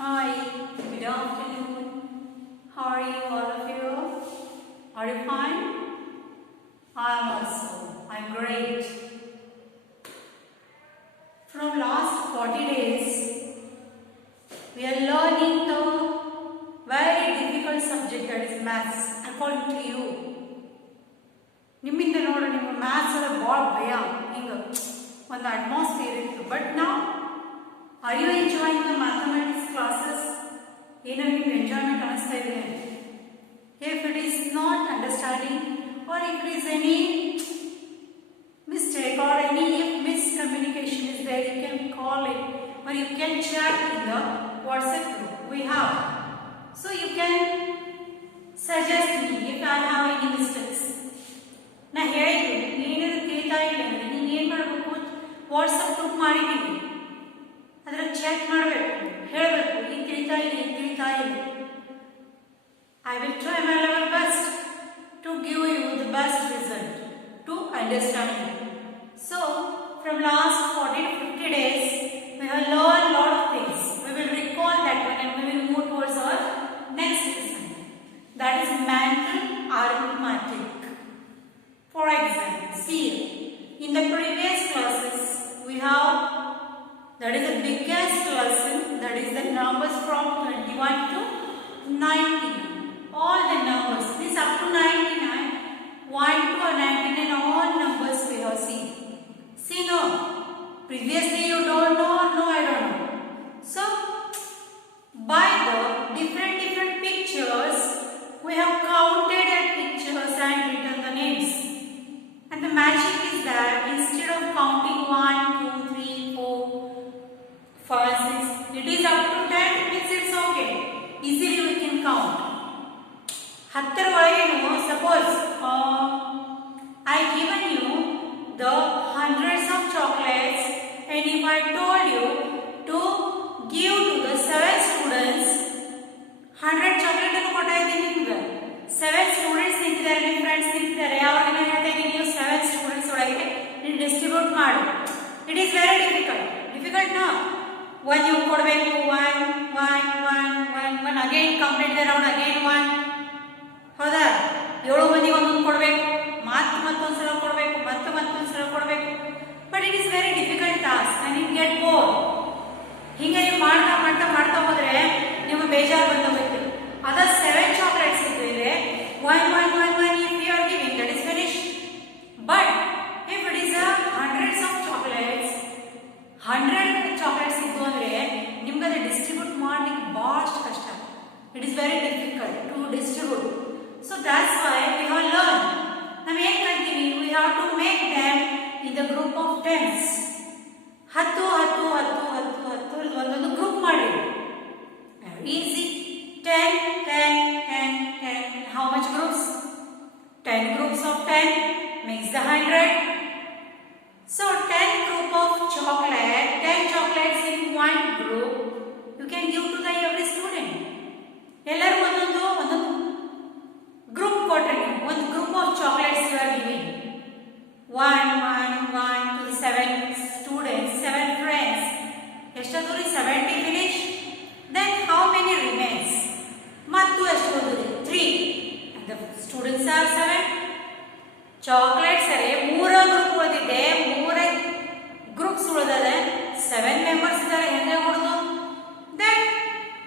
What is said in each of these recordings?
Hi, good afternoon. How are you, all of you? Are you fine? I'm great. From last 40 days, we are learning the very difficult subject that is maths according to you. ನಿಮ್ಮಿಂದ ನೋಡು ನಿಮ್ಮ maths ಅಲ್ಲ ಭಾಳ ಭಯ ಹಿಂಗೆ ಒಂದು atmosphere ಇತ್ತು but ನಾವು are you enjoying the mathematics classes ಏನೋ ನಿಮ್ಗೆ ಎಂಜಾಯ್ಮೆಂಟ್ ಅನಿಸ್ತಾ ಇದೆ if it is not understanding or if there is any mistake or any miscommunication is there, you can call it or you can chat in the WhatsApp group we have. So you can suggest me if I have any mistakes. Na ಹೇಳಿದ್ದು ಏನಾದರೂ ತಿಳಿತಾ ಇಲ್ಲ ಅಂದರೆ ನೀವು ಏನು ಮಾಡಬೇಕು, WhatsApp group ಮಾಡಿದ್ದೀವಿ ಅದರ ಚಾಟ್ ಮಾಡಬೇಕು, ಹೇಳಬೇಕು ಈಗ ತಿಳಿತಾ ಇಲ್ಲ. I will try my level best to give you the best result to understand you. So from last 40 to 50 days we have learned a lot of things. We will recall that one and we will move towards our next lesson, that is mental arithmetic. For example, see in the previous classes we have, that is the biggest lesson, that is the numbers from 21 to 90. All the numbers, this up to 99, 1 to 99, all numbers we have seen. See no, previously you don't know, no I don't know. So by the different pictures, we have counted at pictures and written the names. And the magic is that instead of counting 1, 2, 3, 4, 5, 6, it is up to 10, means it's okay. Easily we can count. ಹತ್ತರ ಒಳಗೇನು suppose I given you the hundreds of chocolates and if I told you to give to the 7 students 100 chocolate ಅನ್ನು ಕೊಡ್ತಾ ಇದ್ದೀನಿ ನಿಮಗೆ 7 students ನಿಂತಿದ್ದಾರೆ, ನಿಮ್ಮ friends ನಿಂತಿದ್ದಾರೆ, ಅವ್ರಿಗೆ ಹೇಳ್ತಾ ಇದ್ದೀನಿ ನೀವು 7 ಸ್ಟೂಡೆಂಟ್ಸ್ ಒಳಗೆ ನೀವು ಡಿಸ್ಟ್ರಿಬ್ಯೂಟ್ ಮಾಡು. It is very difficult no. One ನೀವು ಕೊಡಬೇಕು, one again complete the round, again one, ಹೌದಾ, 7 ಮಂದಿಗೆ ಒಂದೊಂದು ಕೊಡಬೇಕು, ಮತ್ತೊಂದು ಸಲ ಕೊಡಬೇಕು, ಮತ್ತೊಂದು ಸಲ ಕೊಡಬೇಕು. But it is very difficult task and you get bore. ಹೀಗೆ ನೀವು ಮಾಡ್ತಾ ಹೋದ್ರೆ ನಿಮ್ಮ ಬೇಜಾರು ಬಂದೋಗುತ್ತೆ. ಅದ 7 ಚಾಕ್ಲೇಟ್ಸ್ ಇದ್ದರೆ one if you are giving, that is finished. But if it is a hundreds of chocolates, 100 chocolates ಇದ್ದು ಅಂದರೆ ನಿಮ್ಗೆ ಅದು ಡಿಸ್ಟ್ರಿಬ್ಯೂಟ್ ಮಾಡ್ಲಿಕ್ಕೆ ಭಾಳಷ್ಟು ಕಷ್ಟ. It is very difficult to distribute. So that's why we have learned. ನಾವು ಏನು ಕಲ್ತೀವಿ, we have to make them in the group of 10s. 10 ಒಂದೊಂದು ಗ್ರೂಪ್ ಮಾಡಿ. Easy. 10. How much groups? 10 groups of 10 makes the 100. So 10 group of chocolate, 10 chocolates in one group, you can give to the every student. ಎಲ್ಲರೂ ಒಂದೊಂದು group ಕೊಟ್ಟರೆ ಒಂದು group of chocolates you are giving. One to the 7 students, 7 friends. ಎಷ್ಟಾದೂರಿ 70 finish. Then how many remains? ಮತ್ತು ಎಷ್ಟು ಉಳಿದಿದೆ? 3. And the students are 7. Chocolates ಅರೆ 3 group ಉಳಿದಿದೆ, 3 ಗ್ರೂಪ್ಸ್ ಉಳಿದಿದೆ, 7 ಮೆಂಬರ್ಸ್ ಇದ್ದಾರೆ. ಹೆಂಗೆ ಉಳಿದು? Then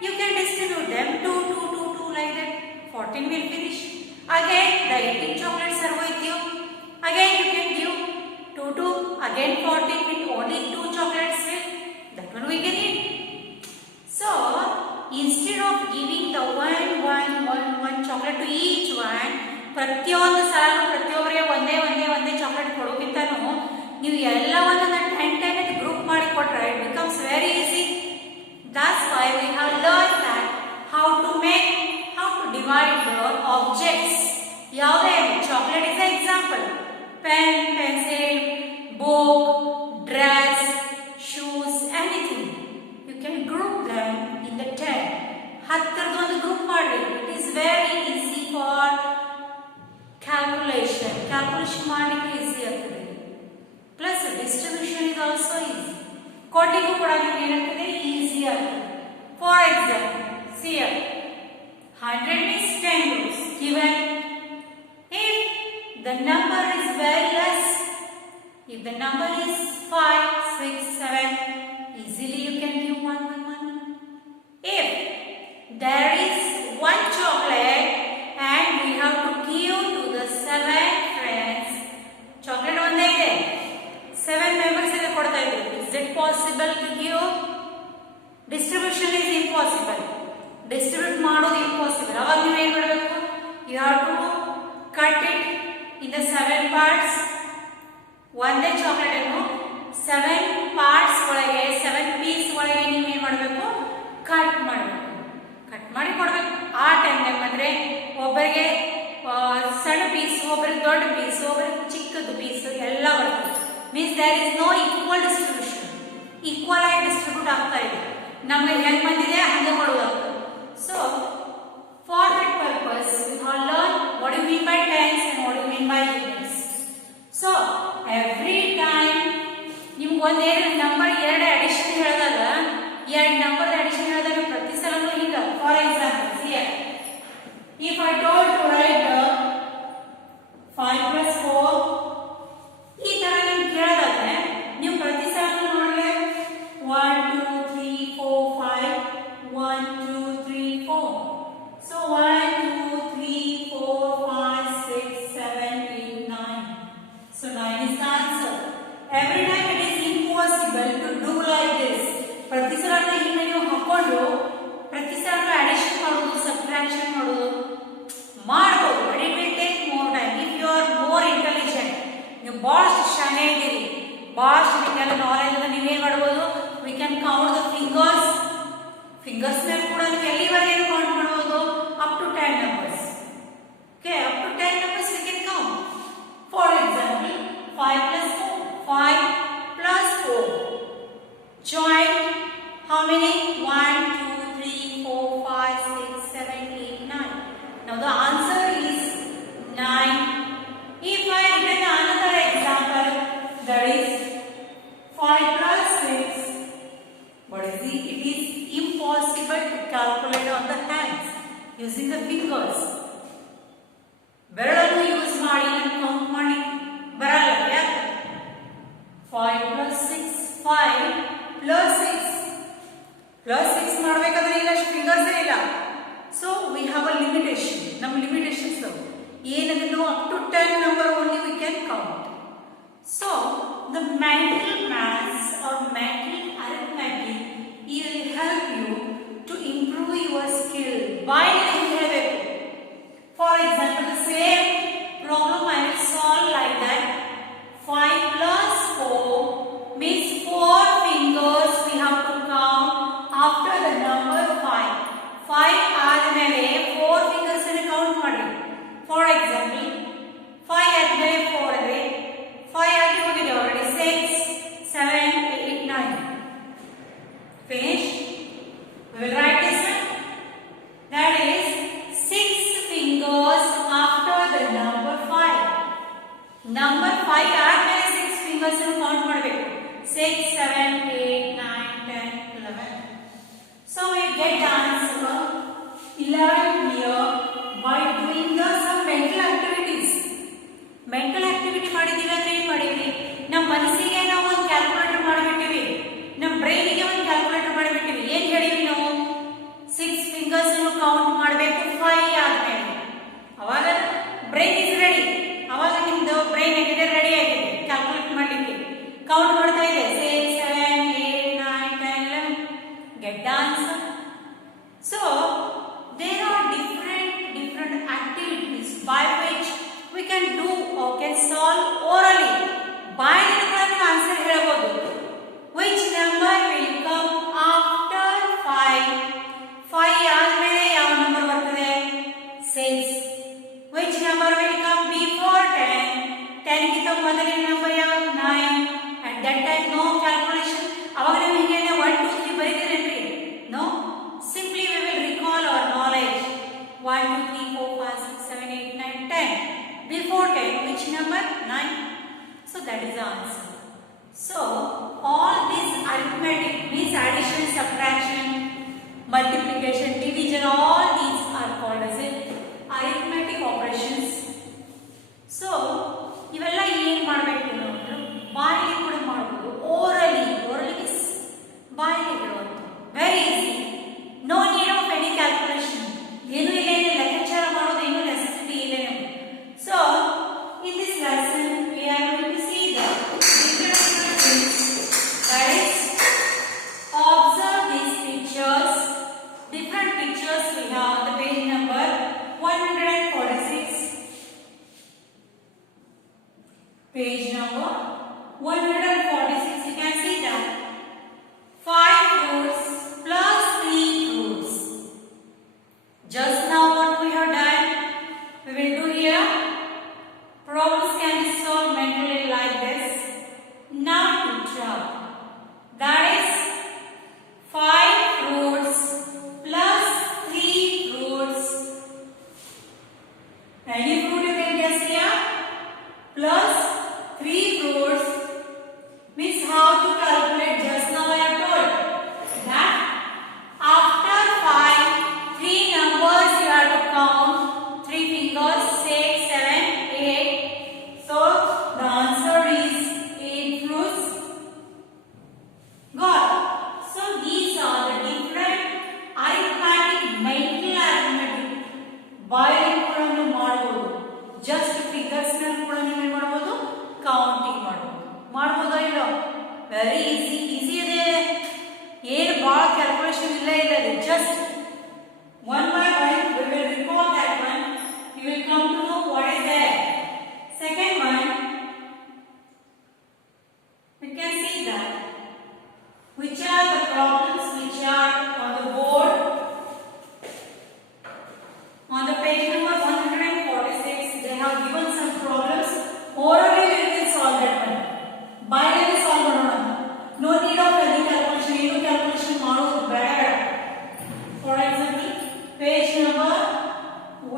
you can distribute them 2 like that. 14 will finish. Again the 18 chocolates are with you. Again you can give 2, again 14 with only 2 chocolates. That one we can eat. So instead of giving the one chocolate to each one, ಪ್ರತಿಯೊಂದು ಸಲ ಪ್ರತಿಯೊಬ್ಬರಿಗೆ ಒಂದೇ chocolate ಕೊಡೋಕ್ಕಿಂತನೂ ನೀವು ಎಲ್ಲ ಒಂದೊಂದು 10 group ಮಾಡಿ ಕೊಟ್ಟರೆ it becomes very easy. That's why we have learned that how to divide the objects. ಯಾವುದೇ chocolate is an example. Pen, pencil, book, dress, shoes, anything. You can group them in the 10. 10 ಒಂದು group ಮಾಡಿ. It is very easy for calculation ಮಾಡಲಿಕ್ಕೆ easy ಆಗ್ತದೆ. Plus distribution is also easy. ಕೊಡ್ಲಿಕ್ಕೂ ಕೂಡ ಏನಾಗ್ತದೆ, easy ಆಗ್ತದೆ. For example, see here, 100 means 10 rows given. If the number is very less, if the number is 5, 6, 7, easily you can give 1, 1, 1. If there is one chocolate and we have to give to the 7 friends, chocolate ಒಂದೇ ಇದೆ, 7 members ಗೆ ಕೊಡ್ತಾ ಇದ್ದೀವಿ. Is it possible to give? Distribution is impossible. Distribute ಮಾಡೋದು impossible. ಅವಾಗ ನೀವು ಏನು ಮಾಡಬೇಕು? You have to cut it in the 7 parts. ಒಂದೇ ಚಾಕ್ಲೇಟ್ ಅನ್ನು 7 parts ಒಳಗೆ 7 ಪೀಸ್ ಒಳಗೆ ನೀವು ಏನು ಮಾಡಬೇಕು? ಕಟ್ ಮಾಡಬೇಕು. ಕಟ್ ಮಾಡಿ ಕೊಡಬೇಕು. ಆ ಟೈಮ್ ಅಂದ್ರೆ ಒಬ್ಬರಿಗೆ ಸಣ್ಣ ಪೀಸ್, ಒಬ್ಬರಿಗೆ ದೊಡ್ಡ ಪೀಸ್, ಒಬ್ಬರಿಗೆ ಚಿಕ್ಕದು ಪೀಸ್ ಎಲ್ಲ ಬರ್ತದೆ. Means there is no equal distribution. Equal ಆಗಿ ಡಿಸ್ಟ್ರಿಬ್ಯೂಟ್ ಆಗ್ತಾ ಇದೆ. ನಮಗೆ ಹೆಂಗ್ ಬಂದಿದೆ ಹಂಗೆ ಮಾಡೋದಾಗ್ತದೆ. So for that purpose we have learn what you mean by tens and what you mean by units. So every time ನಿಮ್ಗೆ ಒಂದೇನು ನಂಬರ್ 2 ಅಡಿಷನ್ ಹೇಳಿದಾಗ 2 ನಂಬರ್ ಅಡಿಷನ್ ಹೇಳಿದಾಗ ಪ್ರತಿ ಸಲನೂ ಹಿಂಗ. For example here if I told to write 5 plus 4 ಈ ತರ ನಿಮ್ಗೆ ಕೇಳಿದ್ರೆ ನೀವು ಪ್ರತಿ ಸಲನೂ ನೋಡ್ರೆ 1 2 3 4 5 1 2 3 4. So 1 2 3 4 5 6 7 8 9. So 9 is the answer. Every time it is impossible to do like this. ಪ್ರತಿ ಸಲನೂ ಹಿಂಗೆ ನೀವು ಹಾಕೊಂಡು ಪ್ರತಿ ಸಲನೂ ಅಡಿಷನ್ ಮಾಡೋದು, ಸಬ್ಟ್ರಾಕ್ಷನ್ ಮಾಡೋದು ಮಾಡಬಹುದು. But it will take more time. If you are more intelligent, ನೀವು ಬಹಳಷ್ಟು ಶಾಣೆ ಇದ್ದೀರಿ, ಬಹಳಷ್ಟು ನಿಮಗೆಲ್ಲ ನಾಲೆಜ್ ಅದ, ನೀವೇನ್ ಮಾಡಬಹುದು? We can count the fingers. Fingers ಮೇಲೆ ಕೂಡ ನೀವು ಎಲ್ಲಿವರೆಗೆ ಕೌಂಟ್ ಮಾಡಬಹುದು? Up to 10 numbers. Okay, up to 10 numbers we can count. For example, 5 plus 4. 5 plus 4. Join how many? 1 2 3 4 5 6 7 8 9. Now the answer is 9. If I write another example, that is 5 plus 6. What is it? It is impossible to calculate on the hands using the fingers. ಬೆರಳನ್ನು use ಮಾಡಿ count ಮಾಡಿ ಬರಲ್ಲ. ಯಾಕೆ? 5 plus 6 5 plus 6 plus 6 ಮಾಡಬೇಕಾದ್ರೆ ಇಲ್ಲ fingers ಇಲ್ಲ. So we have a limitation. Nam limitations are ಏನಂದ್ರೆ up to 10 number only we can count. So the mental maths or mental arithmetic will help you to improve your skill by ಹೇಳಬೇಕು. For example, the same problem I will solve like that. 5 plus 4 means 4 fingers we have to count after the number 5. 5 ಆದಮೇಲೆ 4 fingers ಅನ್ನು count ಮಾಡಿ. For example 5 ಆದಮೇಲೆ 4 ಇದೆ, 5 ಆಗಿ ಹೋಗಿದೆ already, 6 7 8 9. ಇದರಲ್ಲಿ. Just one by one we will recall that one. You will come to know what is there. Second one, we can see that which are the problems which are on the board. On the page number 146, they have given some problems. Orally we will solve that one. By solve ಮಾಡೋಣ. No need of any calculation. ಏನು calculation ಮಾಡೋದು ಬೇಡ. For example, page number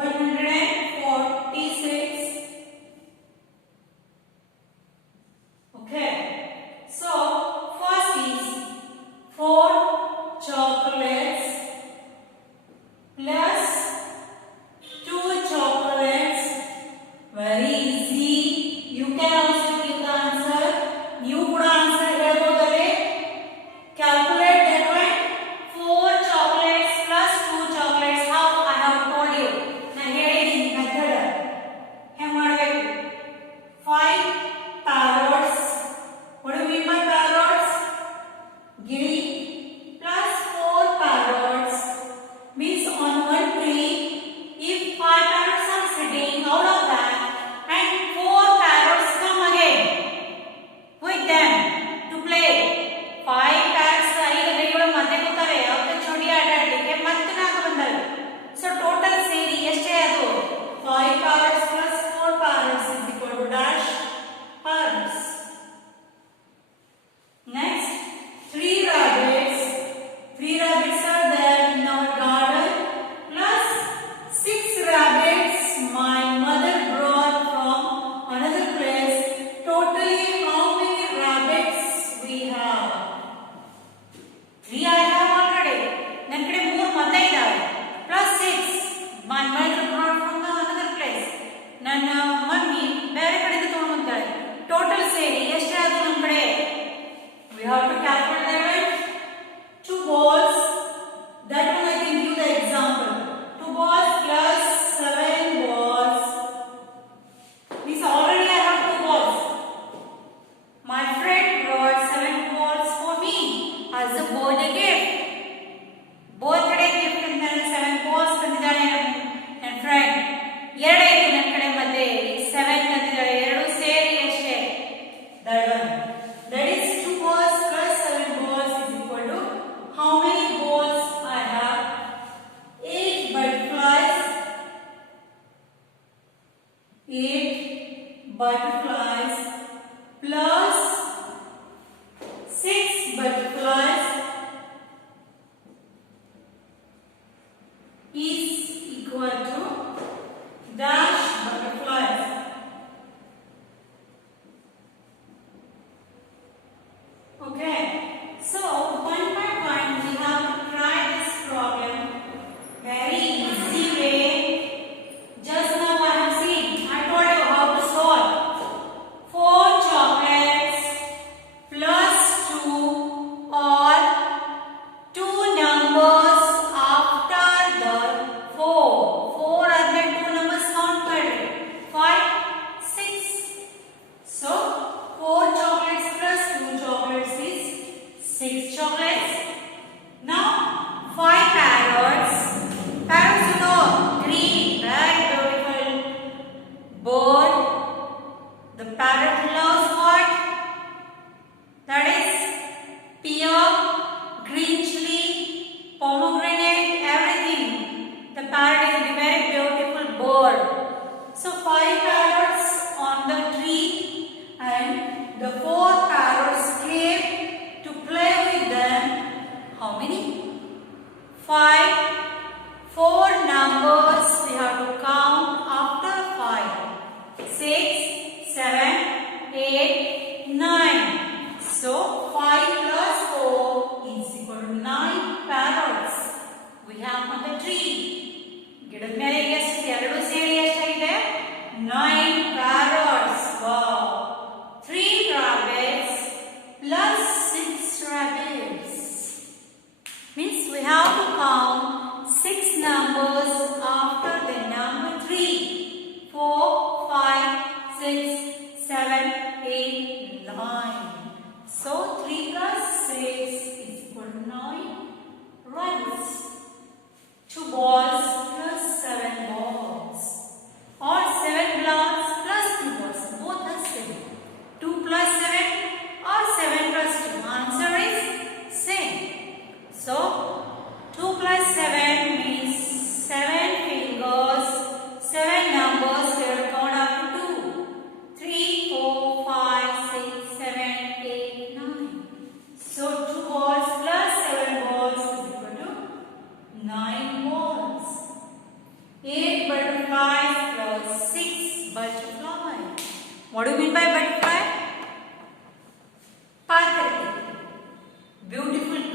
146. Okay. So first is 4 chocolates plus 2 chocolates. Very easy. You can also give the answer. You could answer ಹೇಳ್ಬೋದಲ್ಲೇ. Calculate that one. 4 chocolates plus 2 chocolates. How I have told you. ನಾನು ಹೇಳಿದ್ದೀನಿ method. ಹೇಗೆ ಮಾಡಬೇಕು? 5 parrots. What do you mean by parrots? Giri plus 4 parrots means on one tree. If 5 parrots are sitting out of that and 4 parrots come again with them to play. 5 parrots ಐದು ಗಿಳಿಗಳು ಮತ್ತೆ ಕೂತವೆ ಅವಕ್ಕೆ ಚೋಡಿ ಆಟ ಆಡಲಿಕ್ಕೆ ಮತ್ತೆ 4 ಬಂದವೆ. So total ಸೇರಿ ಎಷ್ಟೇ ಅದು? 5 parrots plus 4 parrots is equal to dash parrots. Next, 3 rabbits. 3 rabbits are there in our garden plus 6 rabbits my mother brought from another place. Totally how many rabbits we have? 3 I have already. ನನ್ನ ಕಡೆ 3 ಮೊದಲೇ ಇದ್ದಾವೆ plus 6 my mother brought from the another place. ನನ್ನ mummy ಬೇರೆ ಕಡೆಯಿಂದ ತಗೊಂಡು ಬಂದಾಳೆ. Total ಸೇರಿ ಎಷ್ಟೇ ಆದರೂ ನಮ್ಮ ಕಡೆ? We have to calculate that. 2 balls. That one I can give the example. 2 balls plus 7 balls. Means already I have 2 balls. My friend brought 7 balls for me as a birthday gift. Birthday gift ಅಂತ 7 balls ತಂದಿದ್ದಾಳೆ ನನ್ನ friend. ಎರಡು ಐತೆ ನನ್ನ ಕಡೆ ಮತ್ತೆ 7 ತಂದಿದ್ದಾಳೆ. ಎರಡು ಸೇರಿ ಎಷ್ಟೇ? That one. That is 2 balls plus 7 balls is equal to how many balls I have? 8 butterflies. 8 butterflies plus 6 butterflies is equal to dash butterflies. Okay, so one by one we have to try this problem. Very easy way. Just now I have seen. I told you how to solve. 4 chocolates plus 2 or 2 numbers after the 4. 4 are the 2 numbers counted. 5, 6. So 4 chocolates plus 2 chocolates is 6 chocolates. Now 5 parrots. Parrots, you know, green, very beautiful bird. The parrot loves what? That is pear, green chili, pomegranate, everything. The parrot is a very beautiful bird. So 5 parrots on the tree and the 4 parrots came to play with them. How many? 5. 4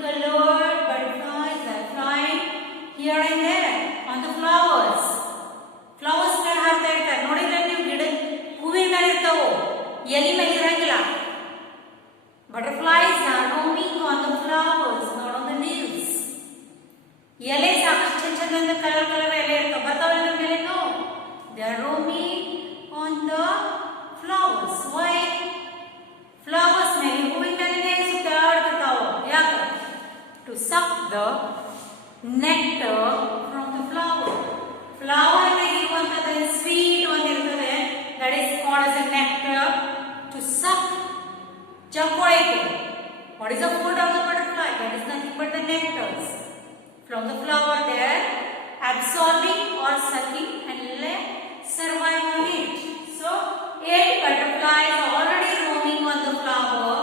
colored butterflies are flying here and there on the flowers. Flowers ಮೇಲೆ ಹಾರ್ತಾ ಇರ್ತಾರೆ. ನೋಡಿದ್ರೆ ನೀವು ಗಿಡ ಹೂವಿನ ಮೇಲೆ ಇರ್ತಾವೋ, ಎಲೆ ಮೇಲೆ ಇರಂಗಿಲ್ಲ. Butterflies are roaming on the flowers, not on the leaves. ಎಲೆ ಸಾಕಷ್ಟು ಚಂದ ಕಲರ್ ಕಲರ್ ಎಲೆ ಇರ್ತಾವ, ಬರ್ತಾವಲ್ಲ ನಮ್ಮ ಮೇಲೆ? No, they are roaming on the flowers. Why? Flowers ಮೇಲೆ ಹೂವಿನ ಮೇಲೆ ಸುತ್ತಾಡ್ತಿರ್ತಾವ. ಯಾಕೆ? To suck the nectar from the flower. Flower ನಲ್ಲಿ ಇರುವಂತದ್ದು ಸ್ವೀಟ್ ಒಂದಿರ್ತದೆ, that is called as a nectar. To suck, ಚಕ್ಕೊಳಕ್ಕೆ. What is the food of the butterfly? That is nothing but the nectars from the flower. They are absorbing or sucking and survive on it. So 8 butterflies are already roaming on the flower,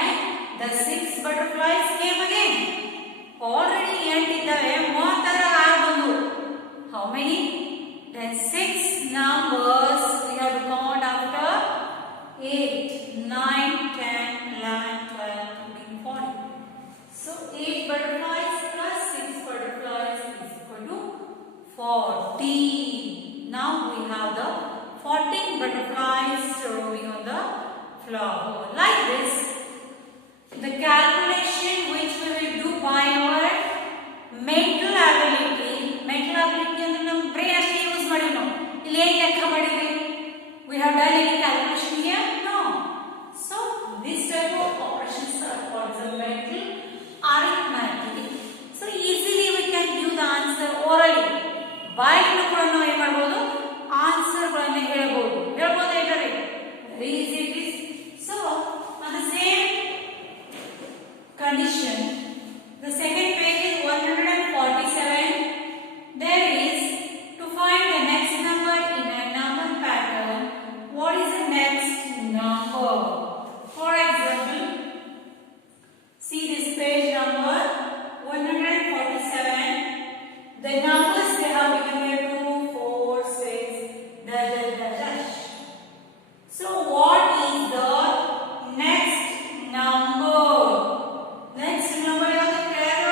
and the 6 butterflies came again. Already 8 ಇದ್ದಾವೆ, ಮಾತ್ರ 6 ಬಂದು. How many? Then 6 numbers we have to count after 8, 9, 10, 11, 12, 13, 14. So 8 butterflies plus 6 butterflies is equal to 14. Now we have the 14 butterflies roaming on the flower. Like this, the calculation which we will do by our mental ability ಅಂದ್ರೆ ನಮ್ಮ brain ಅಷ್ಟೇ use ಮಾಡಿ ನಾವು ಇಲ್ಲಿ ಏನು ಲೆಕ್ಕ ಮಾಡಿದ್ವಿ? We have done any calculation here? No. So this type of operations are called the mental arithmetic. So easily we can give the answer orally. ಬಾಯಲ್ಲಿ ಕೂಡ ನಾವು ಏನು ಮಾಡಬಹುದು? ಆನ್ಸರ್ಗಳನ್ನು ಹೇಳಬಹುದು. ಹೇಳ್ತಾರೆ very easy it is. So on the same condition, the second page is 147. There is to find the next number in a number pattern. What is the next number? For example, see this page number 147. The numbers they have given here 2, 4, 6, dash. So what is the next number? Next number is the clear.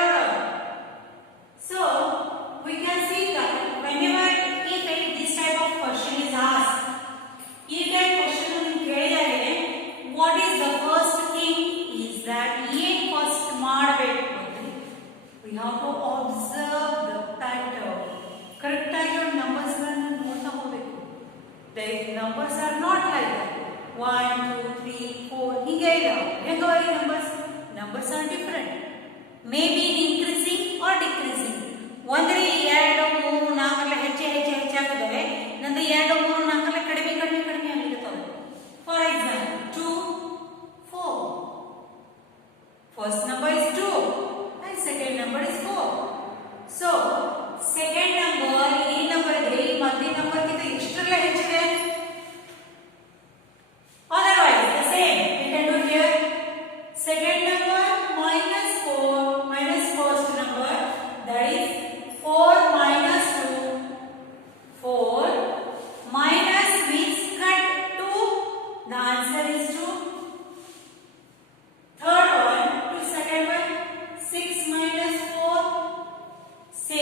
So we can see that whenever if this type of question is asked, if that question is ಕೇಳಿದರೆ what is the first thing is that ಏನು first ಮಾಡಬೇಕು? We have to observe the pattern. Correct ಆಗಿ numbers ಗಳನ್ನು ನೋಡ್ತಾ ಹೋಗಬೇಕು. The numbers are not like that. 1, 2, 3, 4 ಹೀಗೆ ಇಲ್ಲ. ಹೆಂಗವರಿ numbers are different. Maybe increasing or decreasing. ಒಂದ್ರೆ 2, 3, 4 ಎಲ್ಲ ಹೆಚ್ಚಾಗಿದ್ದಾವೆ, ನಂತರ 2, 3, 4 ಎಲ್ಲ ಕಡಿಮೆ ಆಗಿರುತ್ತವೆ. For example 2, 4. First number is 2 and second number is 4. So second number ಈ ನಂಬರ್ ಇದೆ, ಈ ಮಧ್ಯ ನಂಬರ್ ಗಿಂತ ಎಷ್ಟೆಲ್ಲ ಹೆಚ್ಚಿದೆ? Otherwise the same we can do here. Second number minus 4 minus first number, that is 4 minus 2. 4 minus means cut 2. The answer is 2. Third one to second one, 6 minus 4. 6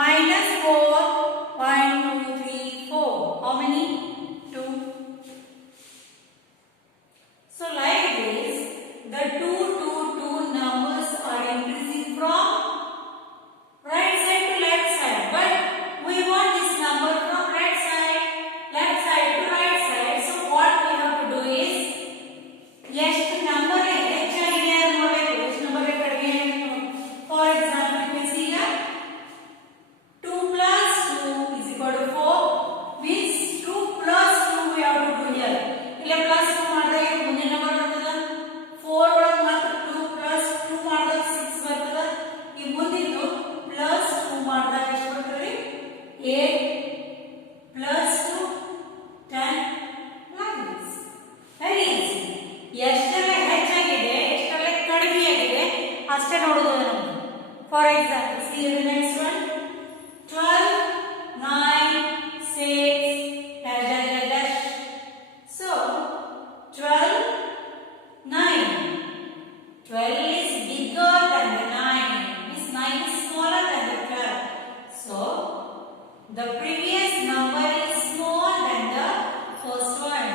minus 4. 1, 2, 3, 4. How many? 2. So like this, the 2, 2, 2 numbers are increasing from right side to left side, but we want this number from left side to right side. So what we have to do is, ಎಷ್ಟು number ಹೆಚ್ಚಾಗಿದೆ ಅಂತ ನೋಡಬೇಕು, ಎಷ್ಟು number ಕಡಿಮೆ ಆಗಿದೆ. For example, you can see here 2 plus 2 is equal to 4, means 2 plus 2 we have to do here. ಇಲ್ಲ plus 2 ಮಾಡಿದಾಗ ಮುಂದಿನ ನಂಬರ್ ಬರ್ತದ. 4 ಒಳಗೆ ಮತ್ತೆ 2 plus 2 ಮಾಡಿದಾಗ 6 ಬರ್ತದ. ಈ ಮುಂದಿದ್ದು plus 2 ಮಾಡಿದಾಗ ಎಷ್ಟು ಬರ್ತದೆ? 8 plus 2 10 like this. Very easy. ಎಷ್ಟೆಲ್ಲ ಹೆಚ್ಚಾಗಿದೆ ಎಷ್ಟೆಲ್ಲ ಕಡಿಮೆ ಆಗಿದೆ ಅಷ್ಟೇ ನೋಡೋದು ನಮ್ಗೆ. For example, see the next one, 12, 9, 6, dash. So 12, 9. 12 is bigger than the 9. Means 9 is smaller than the 12. So, the previous number is small than the first one.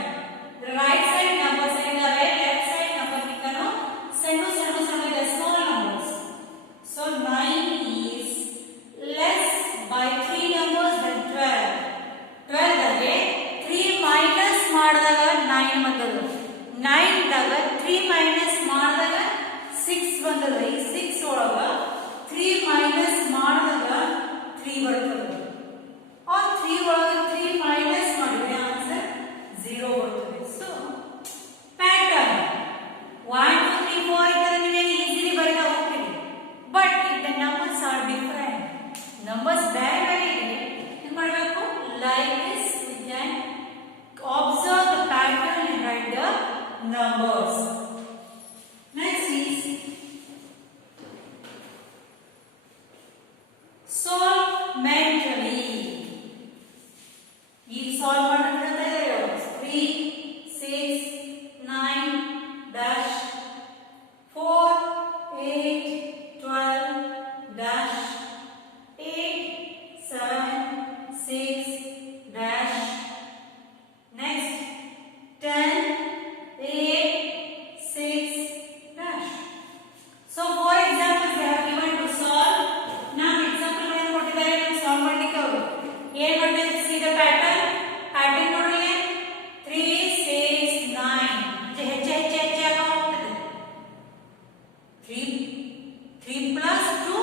The right side number side the left side number कितना सन्नु the small numbers. So 9 is less by 3 numbers than 12. 12 age 3 minus ಮಾಡಿದಾಗ 9 ಬಂದದ್ದು. 9 ದಾಗ 3 minus ಮಾಡಿದಾಗ 6 ಬಂದದ್ದು. ಈ 6 ಒಳಗ 3 minus ಮಾಡಿದಾಗ 3 ಬರ್ತದೆ. और 3 ಒಳಗ 3 minus ಮಾಡಿದ್ರೆ ಆನ್ಸರ್ 0 ಬರ್ತದೆ. ಸೊ ಪ್ಯಾಟರ್ನ್ 1 2 3 4 ಇದ್ದರೆ ನೀವು ಈಜಿಲಿ ಬರೆಯಬಹುದು. But if the numbers are different, numbers ಬೇರೆ ಬೇರೆ ಇದೆ, ಏನು ಮಾಡಬೇಕು? Like this, we can observe the pattern and write the numbers. Next is solve mentally. ಈ solve ಮಾಡೋದ್ರಿಂದ 3 6 9 dash 4 8 12 dash 8 7 6 dash next 10 8 6 dash. So for examples they have given to solve. Now example ಏನು ಕೊಟ್ಟಿದ್ದಾರೆ ನಾವು solve ಮಾಡಲಿಕ್ಕೆ ಅವರು ಏನು ಮಾಡ್ಬೇಕು? See the pattern ನೋಡಲಿ 3 6 9 ಹೆಚ್ಚೆ ಹೋಗ್ತದೆ. 3 plus 2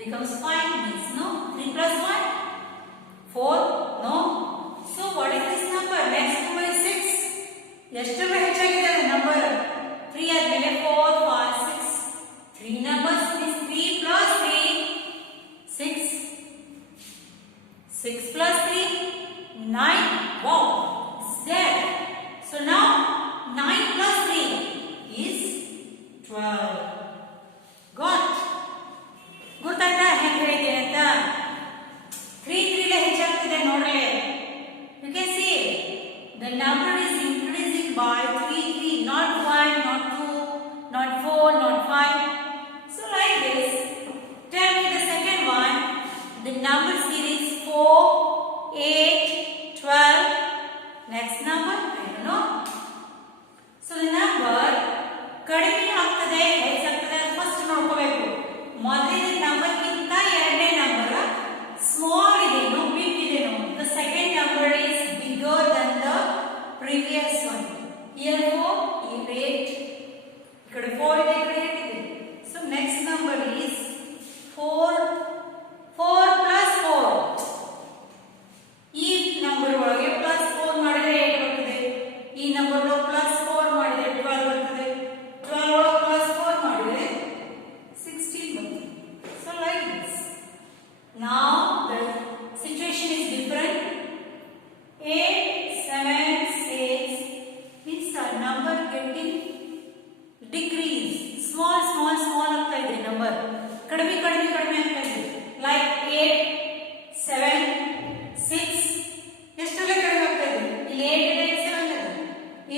becomes 5 means no. 3 plus 1 4 no. So what is this number? Next number is 6. ಎಷ್ಟು ಹೆಚ್ಚಾಗಿದೆ ನಂಬರ್? 3 ಆದ್ಮೇಲೆ 4 5 6 3 numbers means 3 plus 3 6 6 plus 3 9. Wow, it's there. So now 9 plus 3 is 12. Got? ಗೊತ್ತಾಯ್ತಾ ಹೆಂಗೆ ಹೇಳಿದೆ ಅಂತ? 3 3 ಲೆ ಹೆಚ್ಚಾಗ್ತಿದೆ ನೋಡ್ರಿ. You can see the number is increasing by 3 3, not 1, not 2, not 4, not 5. So like this. Tell me the second one. The number series 4 8 12. Next number I don't know. So the number ಕಡಿಮೆ ಆಗ್ತದೆ ಹೆಚ್ಚಾಗ್ತದೆ first ನೋಡ್ಕೋಬೇಕು. ಮೊದಲನೇ number ಗಿಂತ ಎರಡನೇ number small ಇದೆನೋ big ಇದೆನೋ. The second number is bigger than the previous one. Here 4, here 8. ikkada 4 ide, ikkada 8 ide. So next number is 4 plus 4. ಈ ನಂಬರ್ ಒಳಗೆ ಪ್ಲಸ್ 4 ಮಾಡಿದ್ರೆ 8 ಬರ್ತದೆ. ಈ ನಂಬರ್ ಒಳಗೆ ಪ್ಲಸ್ 4 ಮಾಡಿದ್ರೆ 12 ಬರ್ತದೆ. 12 ಒಳಗೆ ಪ್ಲಸ್ 4 ಮಾಡಿದ್ರೆ 16 ಬರ್ತದೆ. So like this. Now the situation is different. 8 7 6 means the number getting decrease. Small ಆಗ್ತಾ ಇದೆ ನಂಬರ್. ಕಡಿಮೆ ಆಗ್ತಾ ಇದೆ. Like 8 7 6 ಎಷ್ಟೆಲ್ಲ ಕಡಿಮೆ ಆಗ್ತಾ ಇದೆ? ಇಲ್ಲಿ 8 ಇದೆ 7 ಇದೆ.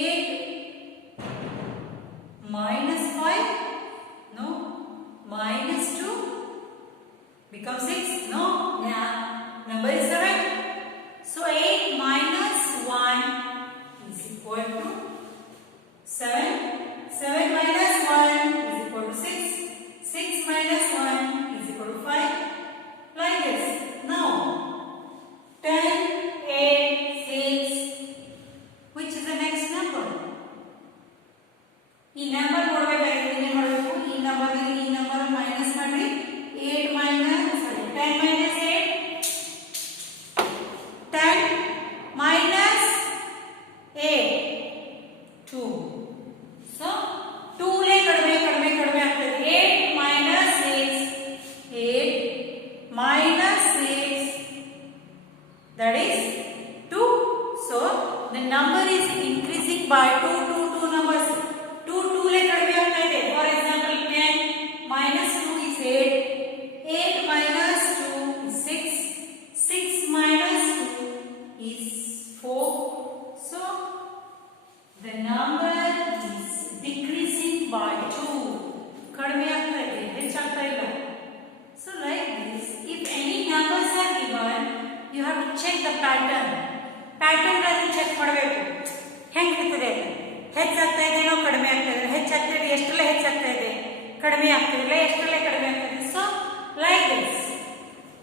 8 minus 5 no, minus 2 becomes 6 no. Now number is 7. So 8 minus 1 is equal to 7. 7 minus 1 is equal to 6. 6 minus 1 is equal to 5. Like this. Now 10 8 6. Which is the next number? ಈ ನಂಬರ್ ನೋಡಬೇಕಾದ್ರೆ ಏನು ಮಾಡಬೇಕು? ಈ ನಂಬರ್ ಮೈನಸ್ ಮಾಡಿ 8 minus 10 minus 8 10 minus 8 2. So 2 ಲೇ ಕಡಿಮೆ ಆಗ್ತದೆ. 8 minus 6 8 minus 6 that is 2. So the number is increasing by 2 numbers. 2 ಲೇ ಕಡಿಮೆ ಆಗ್ತಾ ಇದೆ. For example 10 minus 2 is 8. 8 minus 2 is 6. 6 minus 2 is 4. So the number is decreasing by 2. ಕಡಿಮೆ ಆಗ್ತಾ ಇದೆ, ಹೆಚ್ಚಾಗ್ತಾ ಇಲ್ಲ. So like this, if any numbers are given, you have to check the pattern. Pattern ಅನ್ನು ಚೆಕ್ ಮಾಡಬೇಕು. ಹೆಂಗಿರ್ತದೆ, ಹೆಚ್ಚಾಗ್ತಾ ಇದೆನೋ ಕಡಿಮೆ ಆಗ್ತಾ ಇದೆ, ಹೆಚ್ಚಾಗ್ತಾ ಇದೆ ಎಷ್ಟೆಲ್ಲ ಹೆಚ್ಚಾಗ್ತಾ ಇದೆ, ಕಡಿಮೆ ಆಗ್ತಿಲ್ಲ ಎಷ್ಟೆಲ್ಲ ಕಡಿಮೆ ಆಗ್ತಿದೆ. So like this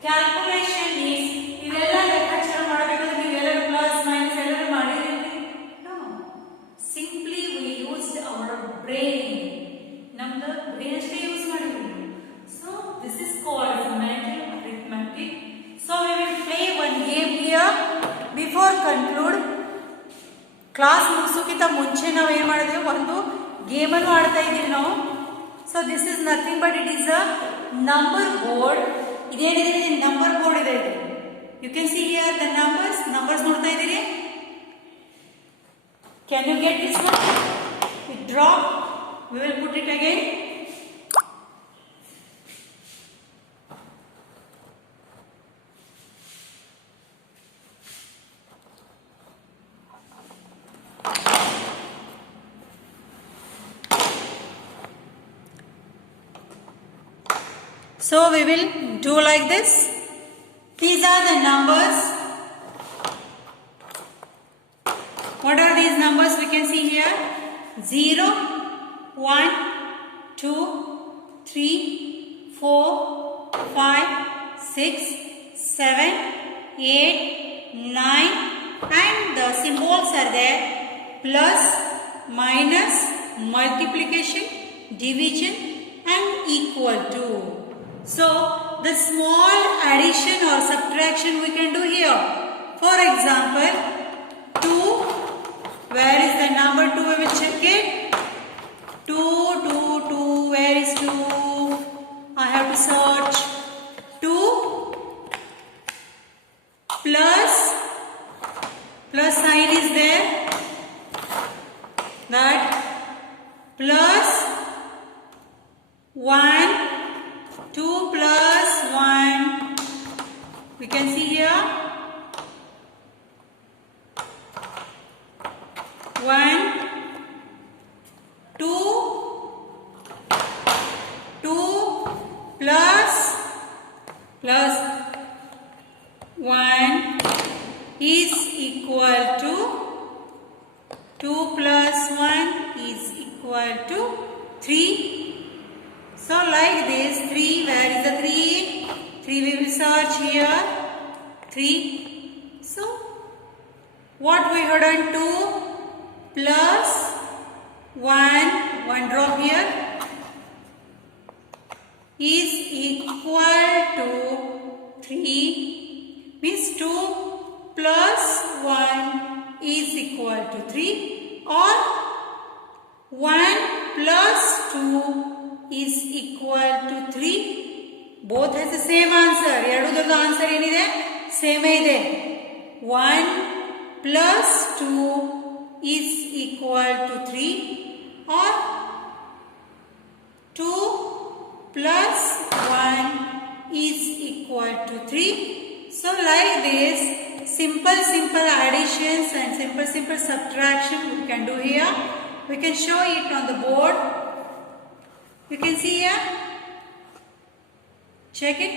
calculation is, ಇವೆಲ್ಲ ಲೆಕ್ಕಾಚಾರ ಮಾಡಬೇಕಾದ್ರೆ ನೀವೆಲ್ಲರೂ ಪ್ಲಸ್ ಮೈನಸ್ ಎಲ್ಲರೂ ಮಾಡಿದ್ದೀರಿ? No, simply we used our brain. ನಮ್ದು ಬ್ರೈನ್ ಅಷ್ಟೇ ಯೂಸ್ ಮಾಡಿದ್ವಿ. So this is called mental arithmetic. So we will play one game here before conclude. Class ಮುಗಿಸೋಕ್ಕಿಂತ ಮುಂಚೆ ನಾವು ಏನು ಮಾಡಿದ್ವಿ, ಒಂದು ಗೇಮನ್ನು ಆಡ್ತಾ ಇದ್ದೀವಿ ನಾವು. So this is nothing but it is a number board. ಇದೇನಿದೆ, ನಂಬರ್ ಬೋರ್ಡ್ ಇದೆ. You can see here the numbers ನೋಡ್ತಾ ಇದ್ದೀರಿ. Can you get this one? It drop. We will put it again. So we will do like this. These are the numbers. What are these numbers? We can see here 0, 1, 2, 3, 4, 5, 6, 7, 8, 9, and the symbols are there: plus, minus, multiplication, division, and equal to. So the small addition or subtraction we can do here. For example, 2. Where is the number 2? We will check it. 2, 2, 2. Where is 2? I have to search. 2 plus sign is there. That plus 1. 2 plus 1. We can see here 1, 2, 2 plus 1 is equal to 2 plus 1 is equal to 3. So like this, 3, where is the 3? 3 we will search here, 3. So what we have done, 2 plus 1 drop here, is equal to 3. Means 2 plus 1 is equal to 3, or 1 plus 2 is equal to 3. Both has the same answer. ಎರಡೂದರ answer ಏನಿದೆ, ಸೇಮೇ ಇದೆ. 1 plus 2 is equal to 3, or 2 plus 1 is equal to 3. So like this, simple additions and simple subtraction we can do here. We can show it on the board. You can see here. Check it.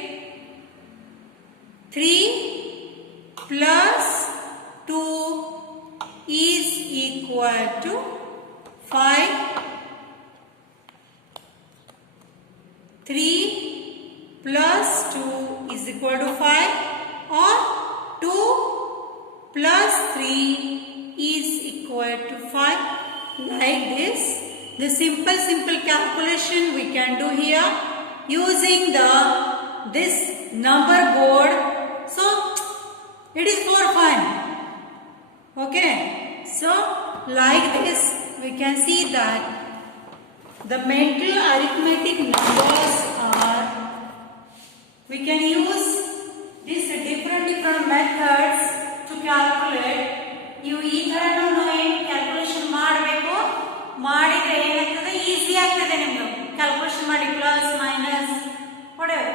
3 plus 2 is equal to 5. 3 plus 2 is equal to 5, or 2 plus 3 is equal to 5. Like this, the simple calculation we can do here using this number board. So it is for fun. Okay, so like this we can see that the mental arithmetic numbers are, we can use these different methods to calculate. You ಈ ತರನು calculation ಮಾಡಬೇಕು, ಮಾಡಿದ್ರೆ ಏನಾಗ್ತದೆ, easy ಆಗ್ತದೆ ನಿಮ್ಗೆ calculation ಮಾಡಿ, plus minus whatever.